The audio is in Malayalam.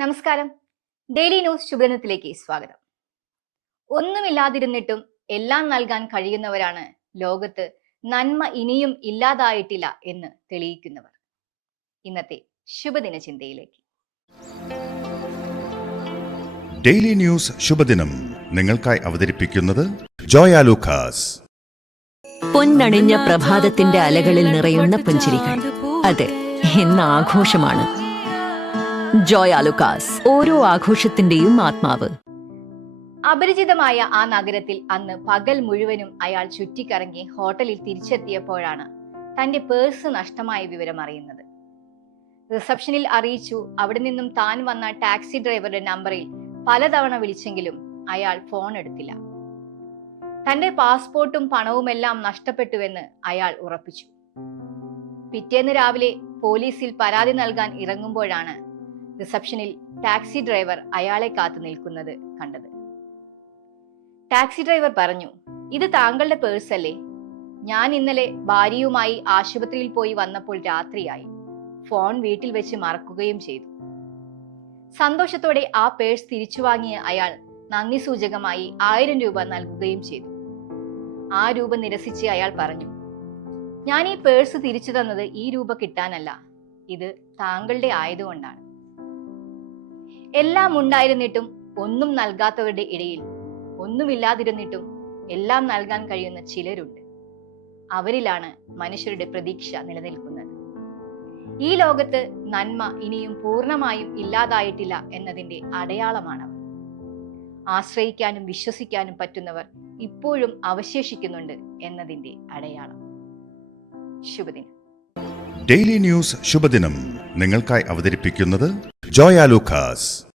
നമസ്കാരം. ഡെയിലി ന്യൂസ് ശുഭദിനത്തിലേക്ക് സ്വാഗതം. ഒന്നുമില്ലാതിരുന്നിട്ടും എല്ലാം നൽകാൻ കഴിയുന്നവരാണ് ലോകത്ത് നന്മ ഇനിയും ഇല്ലാതായിട്ടില്ല എന്ന് തെളിയിക്കുന്നവർ. ഇന്നത്തെ ശുഭദിന ചിന്തയിലേക്ക്. ഡെയിലി ന്യൂസ് ശുഭദിനം നിങ്ങൾക്കായി അവതരിപ്പിക്കുന്നത് ജോയ ലൂക്കാസ്. പൊന്നണിഞ്ഞ പ്രഭാതത്തിന്റെ അലകളിൽ നിറയുന്ന പുഞ്ചിരികൾ, അതെ, ഇന്ന് ആഘോഷമാണ്. ജോയ ലൂക്കാസ്, ഓരോ ആഘോഷത്തിന്റെയും ആത്മാവ്. അപരിചിതമായ ആ നഗരത്തിൽ അന്ന് പകൽ മുഴുവനും അയാൾ ചുറ്റിക്കറങ്ങി ഹോട്ടലിൽ തിരിച്ചെത്തിയപ്പോഴാണ് തന്റെ പേഴ്സ് നഷ്ടമായ വിവരം അറിയുന്നത്. റിസപ്ഷനിൽ അറിയിച്ചു. അവിടെ നിന്നും താൻ വന്ന ടാക്സി ഡ്രൈവറുടെ നമ്പറിൽ പലതവണ വിളിച്ചെങ്കിലും അയാൾ ഫോൺ എടുത്തില്ല. തന്റെ പാസ്പോർട്ടും പണവുമെല്ലാം നഷ്ടപ്പെട്ടുവെന്ന് അയാൾ ഉറപ്പിച്ചു. പിറ്റേന്ന് രാവിലെ പോലീസിൽ പരാതി നൽകാൻ ഇറങ്ങുമ്പോഴാണ് റിസപ്ഷനിൽ ടാക്സി ഡ്രൈവർ അയാളെ കാത്തു നിൽക്കുന്നത് കണ്ടത്. ടാക്സി ഡ്രൈവർ പറഞ്ഞു, "ഇത് താങ്കളുടെ പേഴ്സ് അല്ലേ? ഞാൻ ഇന്നലെ ഭാര്യയുമായി ആശുപത്രിയിൽ പോയി വന്നപ്പോൾ രാത്രിയായി. ഫോൺ വീട്ടിൽ വെച്ച് മറക്കുകയും ചെയ്തു." സന്തോഷത്തോടെ ആ പേഴ്സ് തിരിച്ചു വാങ്ങിയ അയാൾ നന്ദി സൂചകമായി 1000 രൂപ നൽകുകയും ചെയ്തു. ആ രൂപ നിരസിച്ച് അയാൾ പറഞ്ഞു, "ഞാൻ ഈ പേഴ്സ് തിരിച്ചു തന്നത് ഈ രൂപ കിട്ടാനല്ല, ഇത് താങ്കളുടെ ആയതുകൊണ്ടാണ്." എല്ലാം ഉണ്ടായിരുന്നിട്ടും ഒന്നും നൽകാത്തവരുടെ ഇടയിൽ ഒന്നുമില്ലാതിരുന്നിട്ടും എല്ലാം നൽകാൻ കഴിയുന്ന ചിലരുണ്ട്. അവരിലാണ് മനുഷ്യരുടെ പ്രതീക്ഷ നിലനിൽക്കുന്നത്. ഈ ലോകത്ത് നന്മ ഇനിയും പൂർണ്ണമായും ഇല്ലാതായിട്ടില്ല എന്നതിന്റെ അടയാളമാണവർ. ആശ്രയിക്കാനും വിശ്വസിക്കാനും പറ്റുന്നവർ ഇപ്പോഴും അവശേഷിക്കുന്നുണ്ട് എന്നതിന്റെ അടയാളം. ശുഭദിനം. ഡെയിലി ന്യൂസ് ശുഭദിനം നിങ്ങൾക്കായി അവതരിപ്പിക്കുന്നത് ജോയ ലൂക്കാസ്.